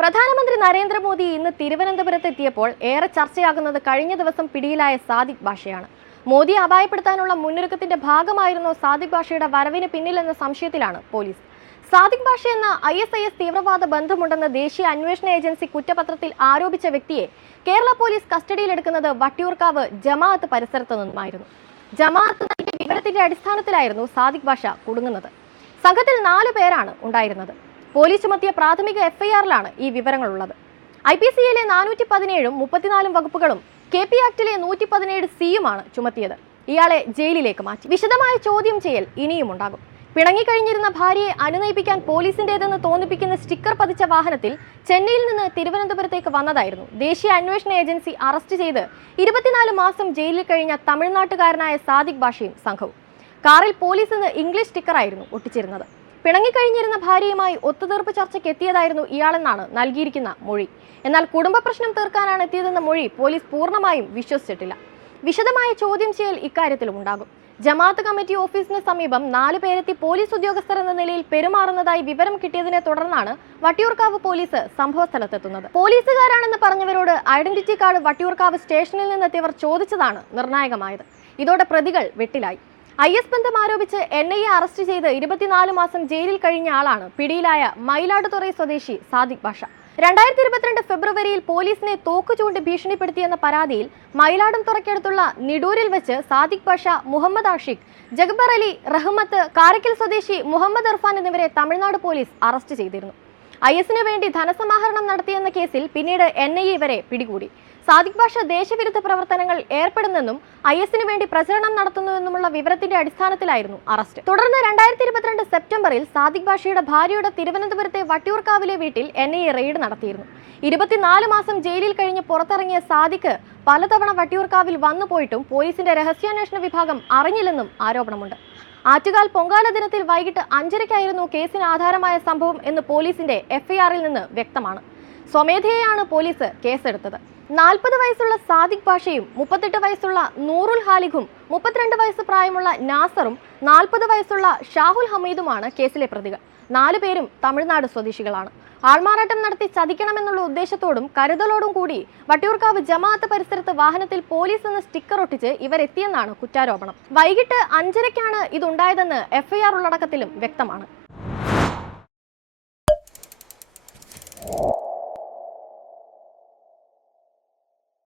പ്രധാനമന്ത്രി നരേന്ദ്രമോദി ഇന്ന് തിരുവനന്തപുരത്ത് എത്തിയപ്പോൾ ഏറെ ചർച്ചയാകുന്നത് കഴിഞ്ഞ ദിവസം പിടിയിലായ സാദിഖ് ബാഷയാണ്. മോദിയെ അപായപ്പെടുത്താനുള്ള മുന്നൊരുക്കത്തിന്റെ ഭാഗമായിരുന്നോ സാദിഖ് ബാഷയുടെ വരവിന് പിന്നിലെന്ന സംശയത്തിലാണ് പോലീസ്. സാദിഖ് ബാഷ എന്ന ISIS തീവ്രവാദ ബന്ധമുണ്ടെന്ന് ദേശീയ അന്വേഷണ ഏജൻസി കുറ്റപത്രത്തിൽ ആരോപിച്ച വ്യക്തിയെ കേരള പോലീസ് കസ്റ്റഡിയിലെടുക്കുന്നത് വട്ടിയൂർക്കാവ് ജമാഅത്ത് പരിസരത്ത് നിന്നുമായിരുന്നു. ജമാഅത്ത് നൽകിയ വിവരത്തിന്റെ അടിസ്ഥാനത്തിലായിരുന്നു സാദിഖ് ബാഷ കുടുങ്ങുന്നത്. സംഘത്തിൽ 4 പേരാണ് ഉണ്ടായിരുന്നത്. പോലീസ് ചുമത്തിയ പ്രാഥമിക FIR-ലാണ് ഈ വിവരങ്ങളുള്ളത്. IPC-യിലെ 417 34 വകുപ്പുകളും KP ആക്ടിലെ 117C-യുമാണ് ചുമത്തിയത്. ഇയാളെ ജയിലിലേക്ക് മാറ്റി. വിശദമായ ചോദ്യം ചെയ്യൽ ഇനിയും ഉണ്ടാകും. പിണങ്ങിക്കഴിഞ്ഞിരുന്ന ഭാര്യയെ അനുനയിപ്പിക്കാൻ പോലീസിന്റേതെന്ന് തോന്നിപ്പിക്കുന്ന സ്റ്റിക്കർ പതിച്ച വാഹനത്തിൽ ചെന്നൈയിൽ നിന്ന് തിരുവനന്തപുരത്തേക്ക് വന്നതായിരുന്നു ദേശീയ അന്വേഷണ ഏജൻസി അറസ്റ്റ് ചെയ്ത് 24 മാസം ജയിലിൽ കഴിഞ്ഞ തമിഴ്നാട്ടുകാരനായ സാദിഖ് ബാഷയും സംഘവും. കാറിൽ പോലീസിന് ഇംഗ്ലീഷ് സ്റ്റിക്കറായിരുന്നു ഒട്ടിച്ചിരുന്നത്. പിണങ്ങിക്കഴിഞ്ഞിരുന്ന ഭാര്യയുമായി ഒത്തുതീർപ്പ് ചർച്ചയ്ക്ക് എത്തിയതായിരുന്നു ഇയാളെന്നാണ് നൽകിയിരിക്കുന്ന മൊഴി. എന്നാൽ കുടുംബ പ്രശ്നം തീർക്കാനാണ് എത്തിയതെന്ന മൊഴി പോലീസ് പൂർണ്ണമായും വിശ്വസിച്ചിട്ടില്ല. വിശദമായ ചോദ്യം ചെയ്യൽ ഇക്കാര്യത്തിലും ഉണ്ടാകും. ജമാഅത്ത് കമ്മിറ്റി ഓഫീസിന് സമീപം 4 പേരെത്തി പോലീസ് ഉദ്യോഗസ്ഥർ എന്ന നിലയിൽ പെരുമാറുന്നതായി വിവരം കിട്ടിയതിനെ തുടർന്നാണ് വട്ടിയൂർക്കാവ് പോലീസ് സംഭവസ്ഥലത്തെത്തുന്നത്. പോലീസുകാരാണെന്ന് പറഞ്ഞവരോട് ഐഡന്റിറ്റി കാർഡ് വട്ടിയൂർക്കാവ് സ്റ്റേഷനിൽ നിന്നെത്തിയവർ ചോദിച്ചതാണ് നിർണായകമായത്. ഇതോടെ പ്രതികൾ വെട്ടിലായി. IS ബന്ധം ആരോപിച്ച് NIA അറസ്റ്റ് ചെയ്ത് 24 മാസം ജയിലിൽ കഴിഞ്ഞ ആളാണ് പിടിയിലായ മയിലാടുതുറൈ സ്വദേശി സാദിഖ് ബാഷ. 2022 ഫെബ്രുവരിയിൽ പോലീസിനെ തോക്ക് ചൂണ്ടി ഭീഷണിപ്പെടുത്തിയെന്ന പരാതിയിൽ മയിലാടുംതുറയ്ക്കടുത്തുള്ള നിഡൂരിൽ വെച്ച് സാദിഖ് ബാഷ, മുഹമ്മദ് ആഷിഖ്, ജഗ്ബർ അലി, റഹ്മത്ത്, കാരക്കൽ സ്വദേശി മുഹമ്മദ് ഇർഫാൻ എന്നിവരെ തമിഴ്നാട് പോലീസ് അറസ്റ്റ് ചെയ്തിരുന്നു. IS-ന് വേണ്ടി ധനസമാഹരണം നടത്തിയെന്ന കേസിൽ പിന്നീട് NIA ഇവരെ പിടികൂടി. സാദിഖ് ബാഷ ദേശവിരുദ്ധ പ്രവർത്തനങ്ങൾ ഏർപ്പെടുന്നെന്നും IS-ന് വേണ്ടി പ്രചരണം നടത്തുന്നുവെന്നുമുള്ള വിവരത്തിന്റെ അടിസ്ഥാനത്തിലായിരുന്നു അറസ്റ്റ്. തുടർന്ന് 2022 സെപ്റ്റംബറിൽ സാദിഖ് ബാഷയുടെ ഭാര്യയുടെ തിരുവനന്തപുരത്തെ വട്ടിയൂർക്കാവിലെ വീട്ടിൽ NIA റെയ്ഡ് നടത്തിയിരുന്നു. 24 മാസം ജയിലിൽ കഴിഞ്ഞ് പുറത്തിറങ്ങിയ സാദിഖ് പലതവണ വട്ടിയൂർക്കാവിൽ വന്നുപോയിട്ടും പോലീസിന്റെ രഹസ്യാന്വേഷണ വിഭാഗം അറിഞ്ഞില്ലെന്നും ആരോപണമുണ്ട്. ആറ്റുകാൽ പൊങ്കാല ദിനത്തിൽ വൈകിട്ട് 5:30-ക്കായിരുന്നു കേസിന് ആധാരമായ സംഭവം എന്ന് പോലീസിന്റെ FIR-ൽ നിന്ന് വ്യക്തമാണ്. സ്വമേധയാണ് പോലീസ് കേസെടുത്തത്. 40 വയസ്സുള്ള സാദിഖ് ബാഷയും 38 വയസ്സുള്ള നൂറുൽ ഹാലിഖും 32 വയസ്സ് പ്രായമുള്ള നാസറും 40 വയസ്സുള്ള ഷാഹുൽ ഹമീദുമാണ് കേസിലെ പ്രതികൾ. 4 പേരും തമിഴ്നാട് സ്വദേശികളാണ്. ആൾമാറാട്ടം നടത്തി ചതിക്കണമെന്നുള്ള ഉദ്ദേശത്തോടും കരുതലോടും കൂടി വട്ടിയൂർക്കാവ് ജമാഅത്ത് പരിസരത്ത് വാഹനത്തിൽ പോലീസ് എന്ന സ്റ്റിക്കർ ഒട്ടിച്ച് ഇവരെത്തിയെന്നാണ് കുറ്റാരോപണം. വൈകിട്ട് 5:30-ക്കാണ് ഇതുണ്ടായതെന്ന് FIR ഉള്ളടക്കത്തിലും വ്യക്തമാണ്.